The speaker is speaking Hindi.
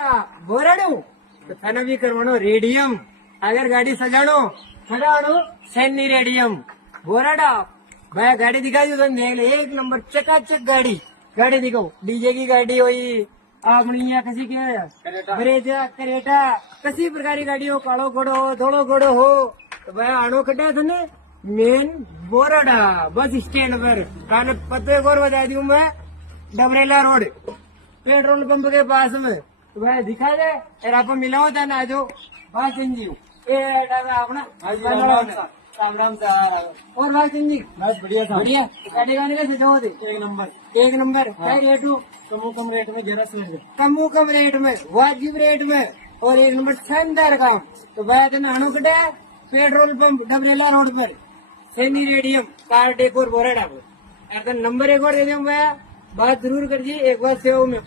बोराड़ू तो थाने भी करवानो रेडियम अगर गाड़ी सजानो सजानो सैनी रेडियम बोराड़ा मैं गाड़ी दिखा दी तो देख ले एक नंबर चकाचक गाड़ी गाड़ी दिखाओ डीजे की गाड़ी हुई अपनी यहाँ किसी के ब्रेजा करेटा किसी प्रकार की गाड़ी हो कालो घोड़ो हो धोलो घोड़ो हो तो भाई आनो कटा था ने मेन बोराड़ा बस स्टैंड पर कान पते और बता दी मैं डबरेला रोड पेट्रोल पंप के पास में तो भाई दिखा दे यार आप मिलाओ था ना जो भाई सिंह जी ये अपना राम राम से और भाई सिंह जी बस बढ़िया था। बढ़िया गाड़ी गाने का सजा होते एक नंबर क्या रेट हो कम रेट में जरा से कम रेट में वाजिब रेट में और एक नंबर शानदार काम तो भाई तेना अणु कटे पेट्रोल पंप डबरेला रोड पर सैनी रेडियम कार डेकोर बोरेडा पर नंबर एक बार दे दूं भैया बात जरूर कर जी एक बार सेव में